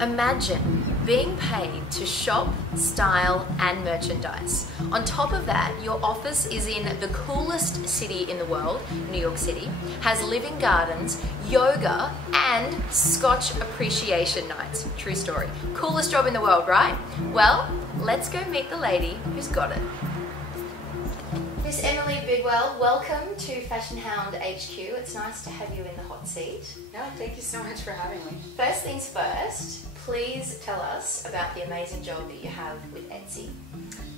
Imagine being paid to shop, style, and merchandise. On top of that, your office is in the coolest city in the world, New York City, has living gardens, yoga, and Scotch appreciation nights. True story. Coolest job in the world, right? Well, let's go meet the lady who's got it. Miss Emily Bidwell, welcome to Fashion Hound HQ. It's nice to have you in the hot seat. No, thank you so much for having me. First things first, please tell us about the amazing job that you have with Etsy.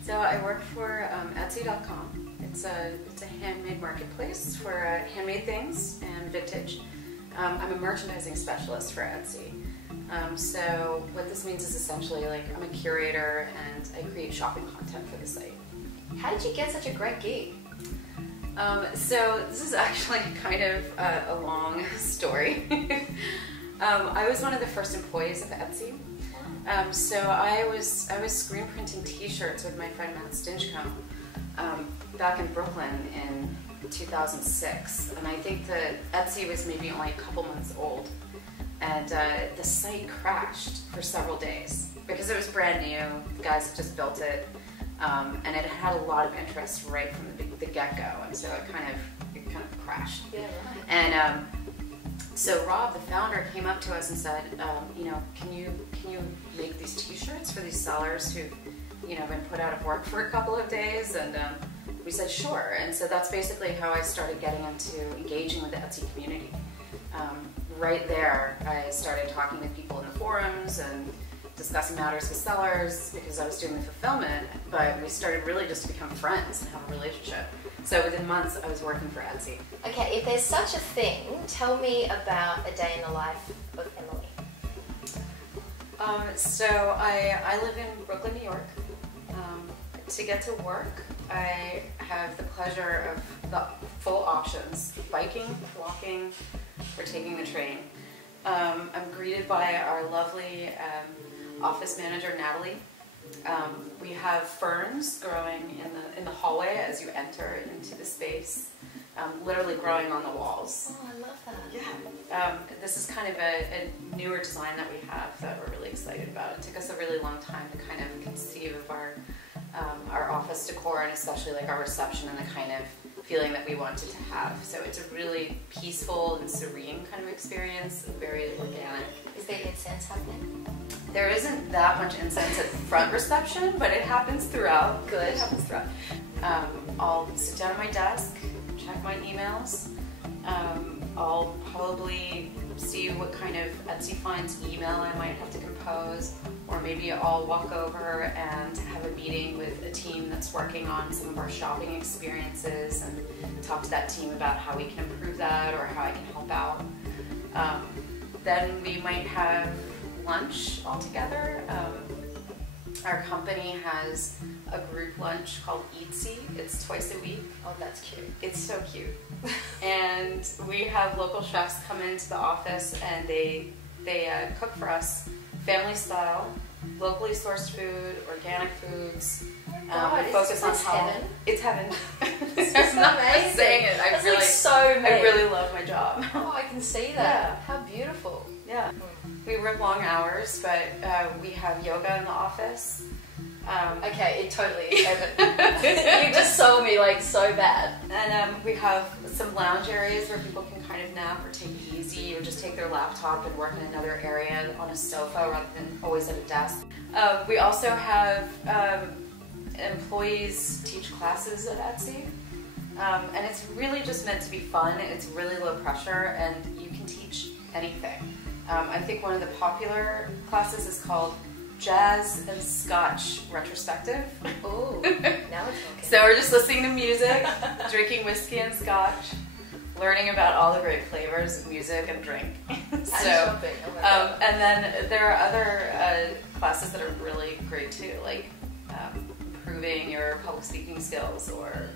So I work for Etsy.com. It's a handmade marketplace for handmade things and vintage. I'm a merchandising specialist for Etsy. So what this means is essentially like I'm a curator and I create shopping content for the site. How did you get such a great gig? So this is actually kind of a long story. I was one of the first employees of Etsy. So I was screen printing T-shirts with my friend Matt Stinchcomb back in Brooklyn in 2006, and I think that Etsy was maybe only a couple months old, and the site crashed for several days because it was brand new. The guys had just built it. And it had a lot of interest right from the get-go, and so it kind of crashed. Yeah, right. And so Rob, the founder, came up to us and said, you know, can you make these T-shirts for these sellers who've been put out of work for a couple of days? And we said sure. And so that's basically how I started getting into engaging with the Etsy community. Right there, I started talking with people in the forums and discussing matters with sellers because I was doing the fulfillment, but we started really just to become friends and have a relationship. So within months, I was working for Etsy. Okay, if there's such a thing, tell me about a day in the life of Emily. So I live in Brooklyn, New York. To get to work, I have the pleasure of the full options: biking, walking, or taking the train. I'm greeted by our lovely office manager, Natalie. We have ferns growing in the hallway as you enter into the space, literally growing on the walls. Oh, I love that. Yeah. This is kind of a newer design that we have that we're really excited about. It took us a really long time to kind of conceive of our office decor, and especially like our reception and the kind of feeling that we wanted to have. So it's a really peaceful and serene kind of experience, very organic. Is there incense happening? There isn't that much incense at the front reception, but it happens throughout. Good. It happens throughout. I'll sit down at my desk, check my emails. I'll probably see what kind of Etsy finds email I might have to compose, or maybe I'll walk over and have a meeting with a team that's working on some of our shopping experiences and talk to that team about how we can improve that or how I can help out. Then we might have lunch all together. Our company has a group lunch called Eatsy. It's twice a week. Oh, that's cute. It's so cute. And we have local chefs come into the office and they cook for us family style, locally sourced food, organic foods. God, we focus on heaven. It's heaven. This is I'm not amazing. saying it. That's like so me. I really love my job. Oh, I can see that. Yeah. How beautiful. Yeah. We work long hours, but we have yoga in the office. Okay, it totally is heaven. You just sold me like so bad. And we have some lounge areas where people can kind of nap or take it easy or just take their laptop and work in another area on a sofa rather than always at a desk. We also have employees teach classes at Etsy. And it's really just meant to be fun. It's really low pressure and you can teach anything. I think one of the popular classes is called Jazz and Scotch Retrospective. Oh, now we're talking. So we're just listening to music, drinking whiskey and scotch, learning about all the great flavors of music and drink. Shopping. Oh and then there are other classes that are really great too, like improving your public speaking skills or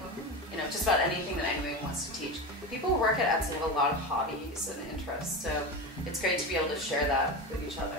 just about anything that anyone wants to teach. People who work at Etsy have a lot of hobbies and interests, so it's great to be able to share that with each other.